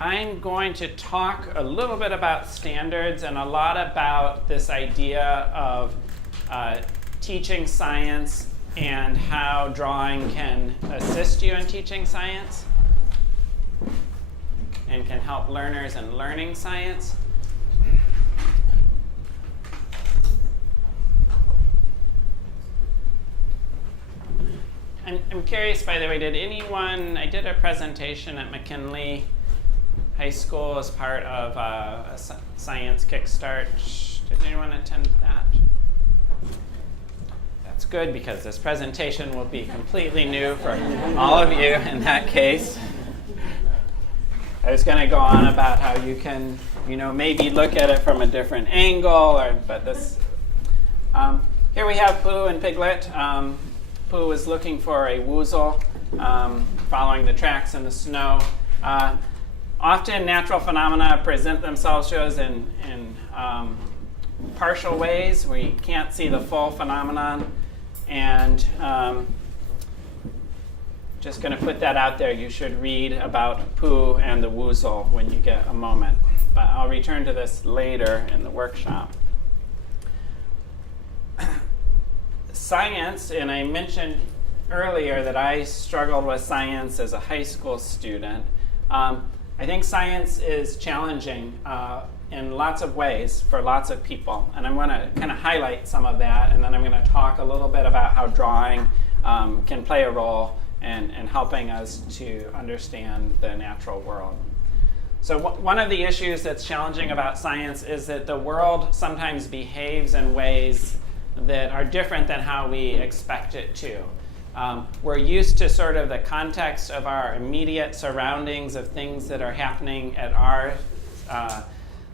I'm going to talk a little bit about standards and a lot about this idea of teaching science and how drawing can assist you in teaching science and can help learners in learning science. I'm curious, by the way, I did a presentation at McKinley High School as part of a science kickstart. Did anyone attend that? That's good, because this presentation will be completely new for all of you in that case. I was going to go on about how you can, maybe look at it from a different angle, but this. Here we have Pooh and Piglet. Pooh is looking for a woozle, following the tracks in the snow. Often natural phenomena present themselves to us in partial ways. We can't see the full phenomenon. And just going to put that out there. You should read about Pooh and the woozle when you get a moment. But I'll return to this later in the workshop. Science, and I mentioned earlier that I struggled with science as a high school student. I think science is challenging in lots of ways for lots of people. And I'm going to kind of highlight some of that, and then I'm going to talk a little bit about how drawing can play a role in helping us to understand the natural world. So one of the issues that's challenging about science is that the world sometimes behaves in ways that are different than how we expect it to. We're used to sort of the context of our immediate surroundings of things that are happening at our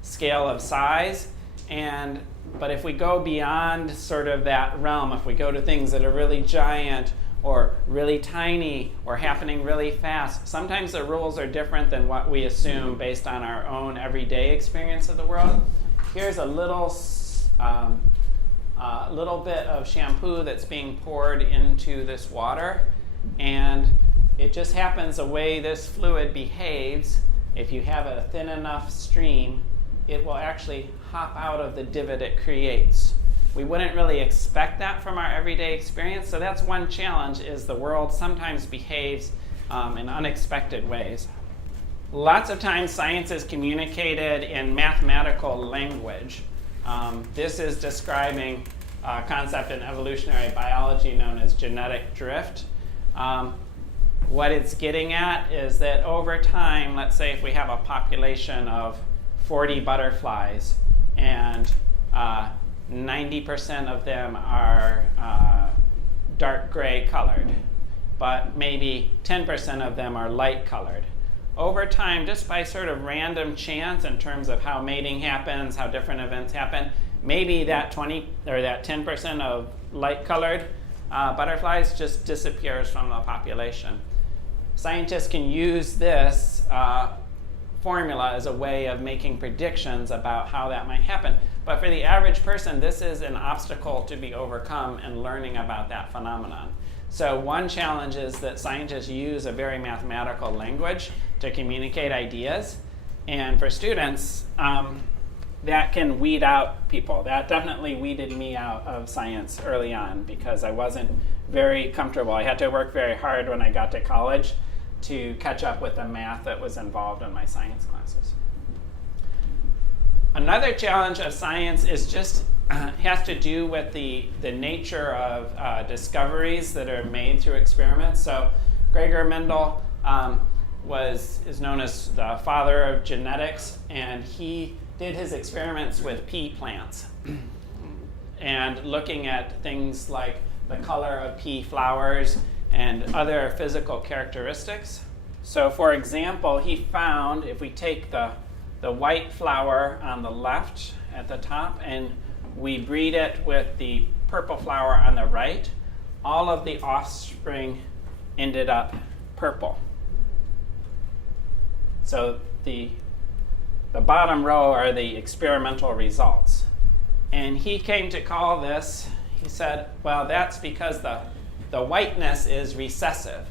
scale of size. But if we go beyond sort of that realm, if we go to things that are really giant or really tiny or happening really fast, sometimes the rules are different than what we assume based on our own everyday experience of the world. Here's a little bit of shampoo that's being poured into this water, and it just happens the way this fluid behaves. If you have a thin enough stream, it will actually hop out of the divot it creates. We wouldn't really expect that from our everyday experience, so that's one challenge, is the world sometimes behaves in unexpected ways. Lots of times science is communicated in mathematical language. This is describing a concept in evolutionary biology known as genetic drift. What it's getting at is that over time, let's say if we have a population of 40 butterflies and 90% of them are dark gray colored, but maybe 10% of them are light colored. Over time, just by sort of random chance in terms of how mating happens, how different events happen, maybe that 20 or that 10% of light-colored butterflies just disappears from the population. Scientists can use this formula as a way of making predictions about how that might happen. But for the average person, this is an obstacle to be overcome in learning about that phenomenon. So one challenge is that scientists use a very mathematical language to communicate ideas. And for students, that can weed out people. That definitely weeded me out of science early on because I wasn't very comfortable. I had to work very hard when I got to college to catch up with the math that was involved in my science classes. Another challenge of science is just has to do with the nature of discoveries that are made through experiments. So Gregor Mendel is known as the father of genetics, and he did his experiments with pea plants and looking at things like the color of pea flowers and other physical characteristics. So for example, he found if we take the white flower on the left at the top and we breed it with the purple flower on the right, all of the offspring ended up purple. So the bottom row are the experimental results. And he came to call this, he said, well, that's because the whiteness is recessive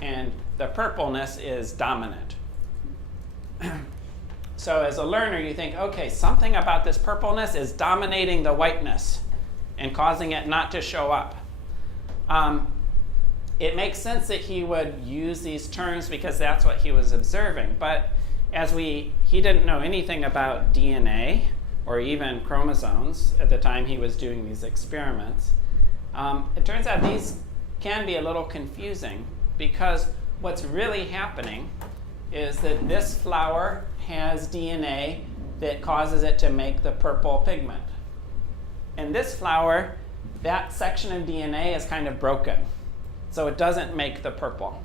and the purpleness is dominant. So as a learner, you think, okay, something about this purpleness is dominating the whiteness and causing it not to show up. It makes sense that he would use these terms because that's what he was observing. But as he didn't know anything about DNA or even chromosomes at the time he was doing these experiments, it turns out these can be a little confusing because what's really happening is that this flower has DNA that causes it to make the purple pigment. In this flower, that section of DNA is kind of broken, so it doesn't make the purple.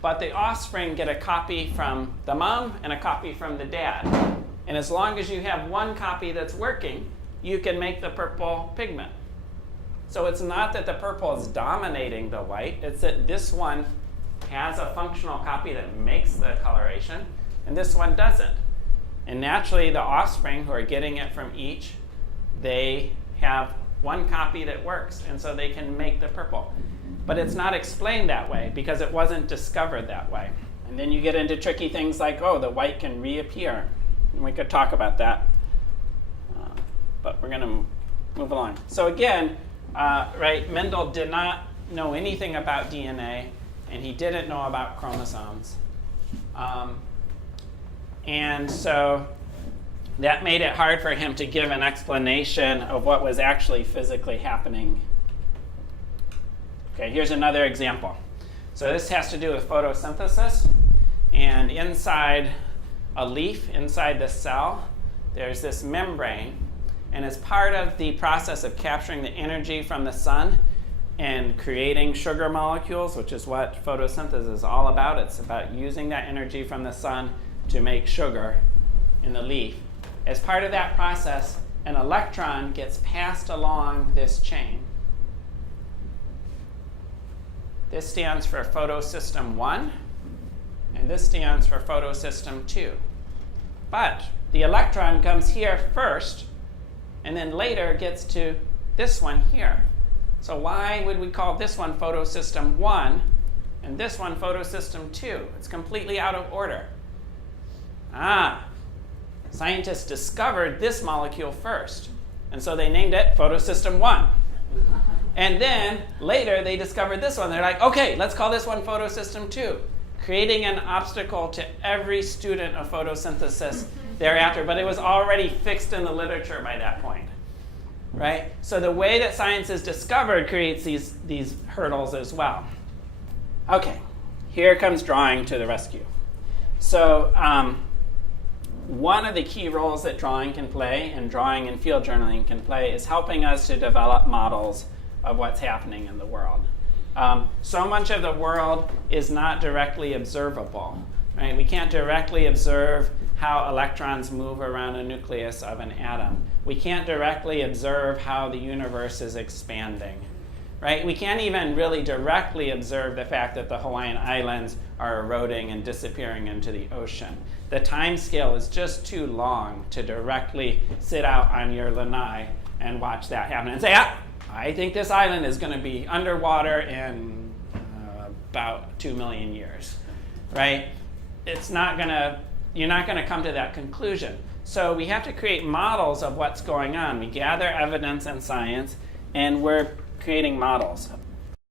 But the offspring get a copy from the mom and a copy from the dad. And as long as you have one copy that's working, you can make the purple pigment. So it's not that the purple is dominating the white, it's that this one has a functional copy that makes the coloration, and this one doesn't. And naturally, the offspring who are getting it from each, they have one copy that works, and so they can make the purple. But it's not explained that way because it wasn't discovered that way. And then you get into tricky things like, oh, the white can reappear. And we could talk about that. But we're going to move along. So again, Mendel did not know anything about DNA, and he didn't know about chromosomes. And so that made it hard for him to give an explanation of what was actually physically happening. Okay, here's another example. So this has to do with photosynthesis. And inside a leaf, inside the cell, there's this membrane. And as part of the process of capturing the energy from the sun and creating sugar molecules, which is what photosynthesis is all about, it's about using that energy from the sun to make sugar in the leaf. As part of that process, an electron gets passed along this chain. This stands for photosystem 1, and this stands for photosystem 2. But the electron comes here first, and then later gets to this one here. So why would we call this one photosystem 1 and this one photosystem 2? It's completely out of order. Scientists discovered this molecule first, and so they named it photosystem 1. And then later they discovered this one. They're like, okay, let's call this one photosystem 2, creating an obstacle to every student of photosynthesis thereafter. But it was already fixed in the literature by that point, right? So the way that science is discovered creates these hurdles as well. Okay, here comes drawing to the rescue. So one of the key roles that drawing can play, and drawing and field journaling can play, is helping us to develop models of what's happening in the world. So much of the world is not directly observable, right? We can't directly observe how electrons move around a nucleus of an atom. We can't directly observe how the universe is expanding, right? We can't even really directly observe the fact that the Hawaiian Islands are eroding and disappearing into the ocean. The time scale is just too long to directly sit out on your lanai and watch that happen and say, I think this island is going to be underwater in about 2 million years, right? You're not going to come to that conclusion. So we have to create models of what's going on. We gather evidence in science, and we're creating models